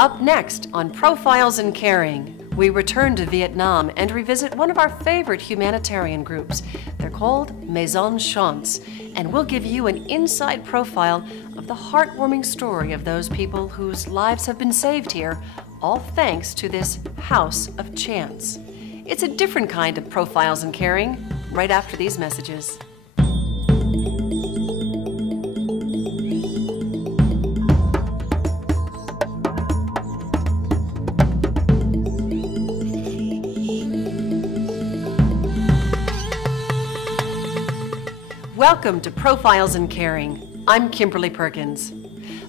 Up next on Profiles in Caring, we return to Vietnam and revisit one of our favorite humanitarian groups. They're called Maison Chance, and we'll give you an inside profile of the heartwarming story of those people whose lives have been saved here, all thanks to this house of chance. It's a different kind of Profiles in Caring, right after these messages. Welcome to Profiles in Caring. I'm Kimberly Perkins.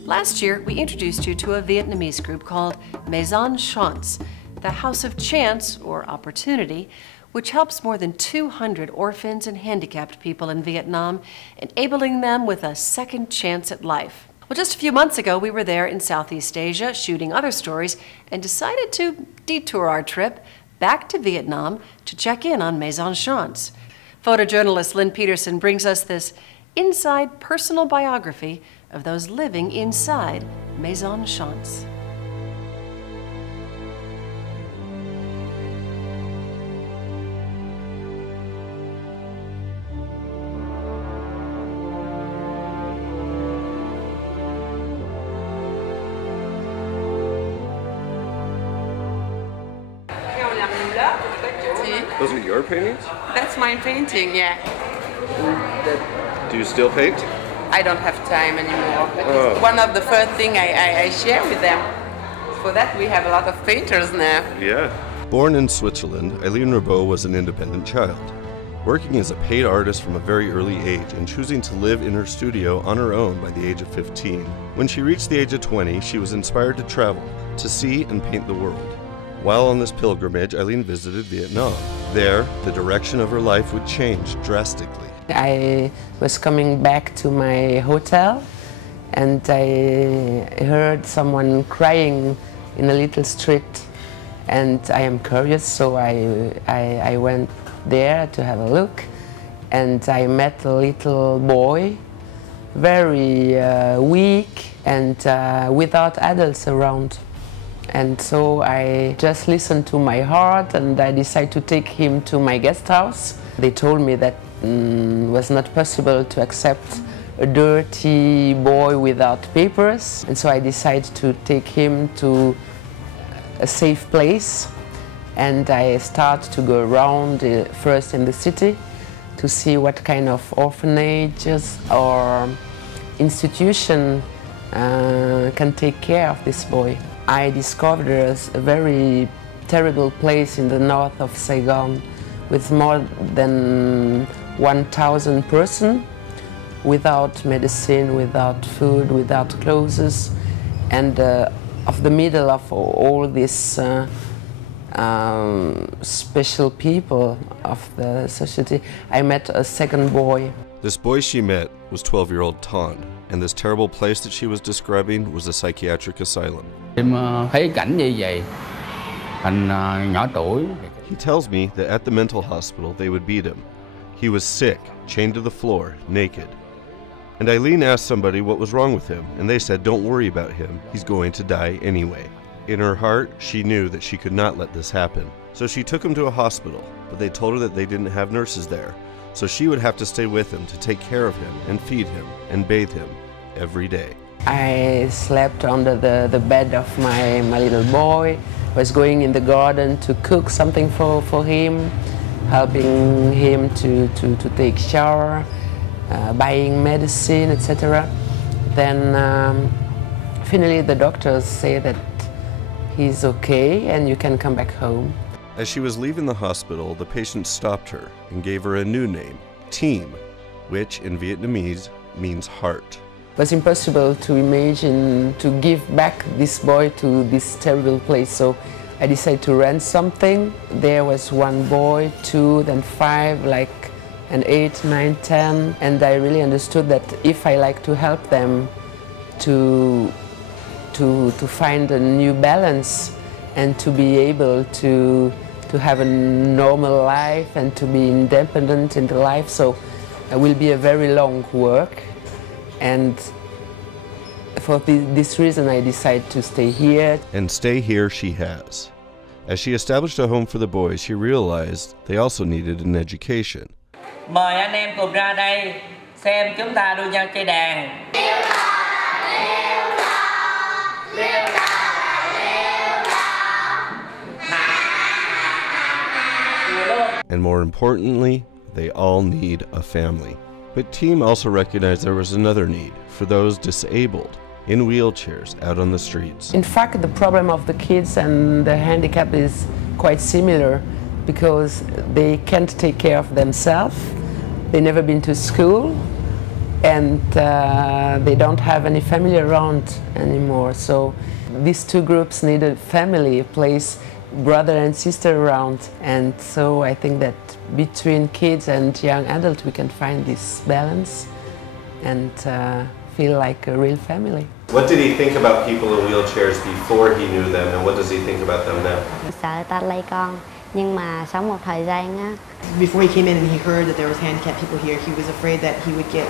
Last year, we introduced you to a Vietnamese group called Maison Chance, the House of Chance, or Opportunity, which helps more than 200 orphans and handicapped people in Vietnam, enabling them with a second chance at life. Well, just a few months ago, we were there in Southeast Asia shooting other stories and decided to detour our trip back to Vietnam to check in on Maison Chance. Photojournalist Lynn Peterson brings us this inside personal biography of those living inside Maison Chance. Those are your paintings? That's my painting, yeah. Do you still paint? I don't have time anymore. But it's one of the first things I share with them. For that we have a lot of painters now. Yeah. Born in Switzerland, Eileen Rabeau was an independent child, working as a paid artist from a very early age and choosing to live in her studio on her own by the age of 15. When she reached the age of 20, she was inspired to travel, to see and paint the world. While on this pilgrimage, Eileen visited Vietnam. There, the direction of her life would change drastically. I was coming back to my hotel and I heard someone crying in a little street, and I am curious, so I went there to have a look, and I met a little boy, very weak and without adults around. And so I just listened to my heart and I decided to take him to my guest house. They told me that it was not possible to accept a dirty boy without papers. And so I decided to take him to a safe place. And I started to go around first in the city to see what kind of orphanages or institution can take care of this boy. I discovered a very terrible place in the north of Saigon with more than 1,000 persons without medicine, without food, without clothes, and of the middle of all these special people of the society, I met a second boy. This boy she met was 12-year-old Ton, and this terrible place that she was describing was a psychiatric asylum. He tells me that at the mental hospital they would beat him. He was sick, chained to the floor, naked. And Eileen asked somebody what was wrong with him, and they said, "Don't worry about him, he's going to die anyway." In her heart, she knew that she could not let this happen. So she took him to a hospital, but they told her that they didn't have nurses there. So she would have to stay with him to take care of him and feed him and bathe him every day. I slept under the bed of my little boy, was going in the garden to cook something for him, helping him to take shower, buying medicine, etc. Then finally the doctors say that he's okay and you can come back home. As she was leaving the hospital, the patient stopped her and gave her a new name, Team, which in Vietnamese means heart. It was impossible to imagine to give back this boy to this terrible place, so I decided to rent something. There was one boy, two, then five, and 8, 9, 10, and I really understood that if I like to help them to find a new balance and to be able to have a normal life and to be independent in the life, so it will be a very long work. And for this reason I decided to stay here. And stay here she has. As she established a home for the boys, she realized they also needed an education. Mời anh em cùng ra đây xem chúng ta đua nhau chơi đàn. And more importantly, they all need a family. But Team also recognized there was another need for those disabled in wheelchairs out on the streets. In fact, the problem of the kids and the handicap is quite similar because they can't take care of themselves, they've never been to school, and they don't have any family around anymore. So these two groups need a family, a place, brother and sister around. And so I think that between kids and young adults we can find this balance and feel like a real family. What did he think about people in wheelchairs before he knew them, and what does he think about them now? Sợ ta lây con, nhưng mà sống một thời gian á. Before he came in and he heard that there was handicapped people here, he was afraid that he would get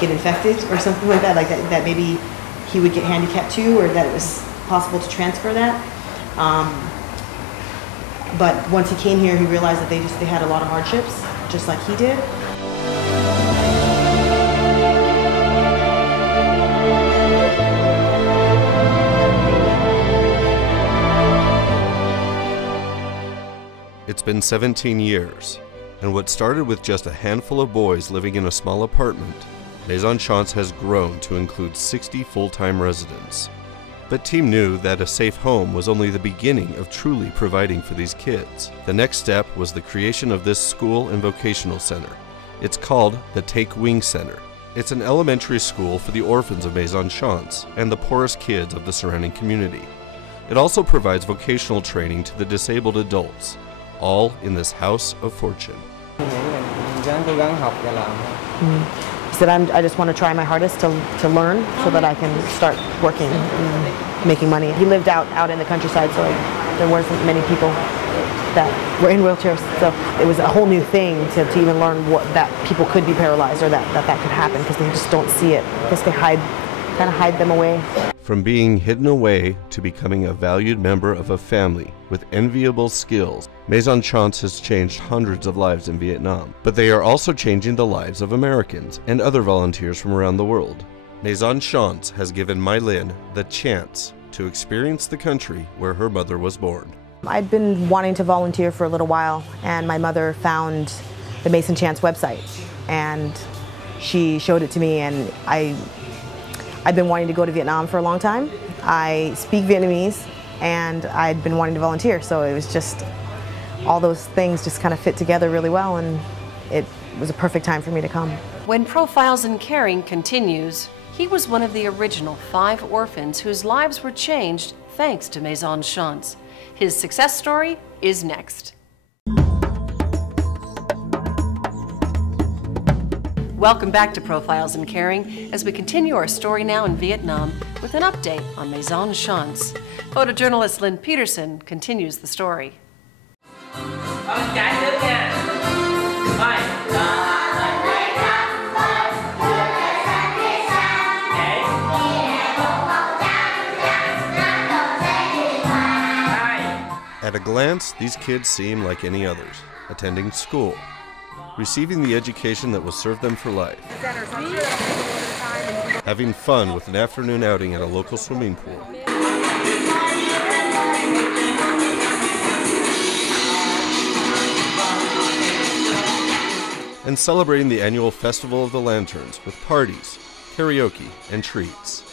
infected or something like that, that maybe he would get handicapped too, or that it was possible to transfer that. But once he came here, he realized that they had a lot of hardships, just like he did. It's been 17 years, and what started with just a handful of boys living in a small apartment, Maison Chance has grown to include 60 full-time residents. But Team knew that a safe home was only the beginning of truly providing for these kids. The next step was the creation of this school and vocational center. It's called the Take Wing Center. It's an elementary school for the orphans of Maison Chance and the poorest kids of the surrounding community. It also provides vocational training to the disabled adults, all in this house of fortune. He said, I just want to try my hardest to learn so that I can start working and making money. He lived out in the countryside, so there wasn't many people that were in wheelchairs. So it was a whole new thing to even learn that people could be paralyzed or that could happen, because they just don't see it. I guess they kind of hide them away. From being hidden away to becoming a valued member of a family with enviable skills, Maison Chance has changed hundreds of lives in Vietnam. But they are also changing the lives of Americans and other volunteers from around the world. Maison Chance has given My Linh the chance to experience the country where her mother was born. I'd been wanting to volunteer for a little while, and my mother found the Maison Chance website, and she showed it to me, and I'd been wanting to go to Vietnam for a long time. I speak Vietnamese, and I'd been wanting to volunteer, so it was just all those things just kind of fit together really well, and it was a perfect time for me to come. When Profiles in Caring continues, he was one of the original 5 orphans whose lives were changed thanks to Maison Chance. His success story is next. Welcome back to Profiles in Caring as we continue our story now in Vietnam with an update on Maison Chance. Photojournalist Lynn Peterson continues the story. At a glance, these kids seem like any others, attending school, receiving the education that will serve them for life, having fun with an afternoon outing at a local swimming pool, and celebrating the annual Festival of the Lanterns with parties, karaoke, and treats.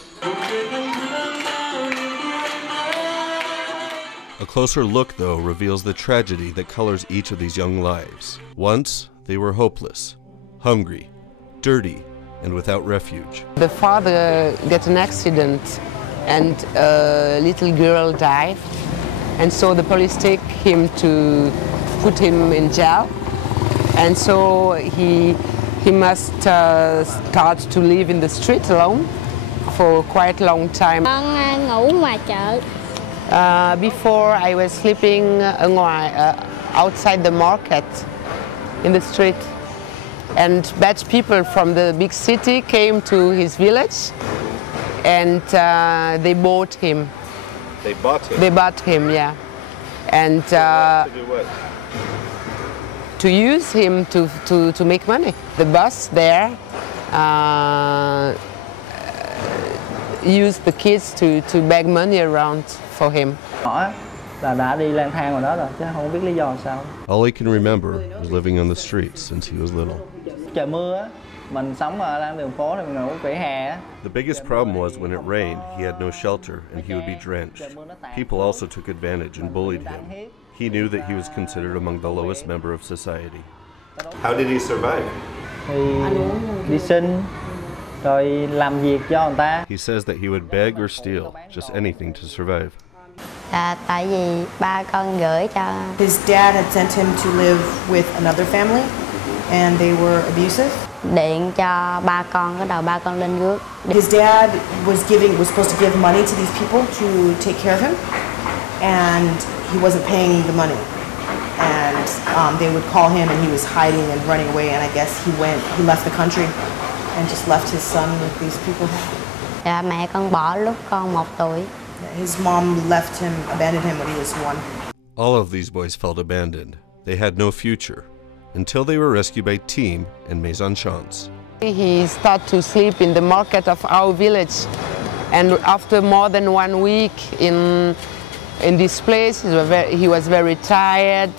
A closer look, though, reveals the tragedy that colors each of these young lives. Once, they were hopeless, hungry, dirty, and without refuge. The father got an accident and a little girl died, and so the police take him to put him in jail, and so he must start to live in the street alone for quite a long time. Con ngủ ngoài chợ. Before I was sleeping outside the market in the street, and bad people from the big city came to his village and they bought him. They bought him? They bought him, yeah. And to do what? to use him to make money. The boss there used the kids to beg money around for him. Đã đi lang thang ngoài đó rồi chứ không biết lý do sao. All he can remember was living on the streets since he was little. Trời mưa á, mình sống ở lang đường phố thì mình ngủ vỉa hè á. The biggest problem was when it rained, he had no shelter and he would be drenched. People also took advantage and bullied him. He knew that he was considered among the lowest member of society. How did he survive? Thì đi xin, rồi làm việc cho người ta. He says that he would beg or steal, just anything to survive. Tại vì ba con gửi cho. His dad had sent him to live with another family and they were abusive. Điện cho ba con, cái đầu ba con lên rước. His dad was supposed to give money to these people to take care of him, and he wasn't paying the money. And they would call him, and he was hiding and running away. And I guess he left the country, and just left his son with these people. Dạ, mẹ con bỏ lúc con 1 tuổi. His mom left him, abandoned him when he was 1. All of these boys felt abandoned. They had no future until they were rescued by Team and Maison Chance. He started to sleep in the market of our village, and after more than 1 week in this place, he was very tired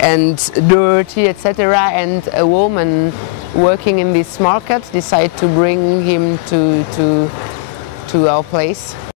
and dirty, etc. And a woman working in this market decided to bring him to our place.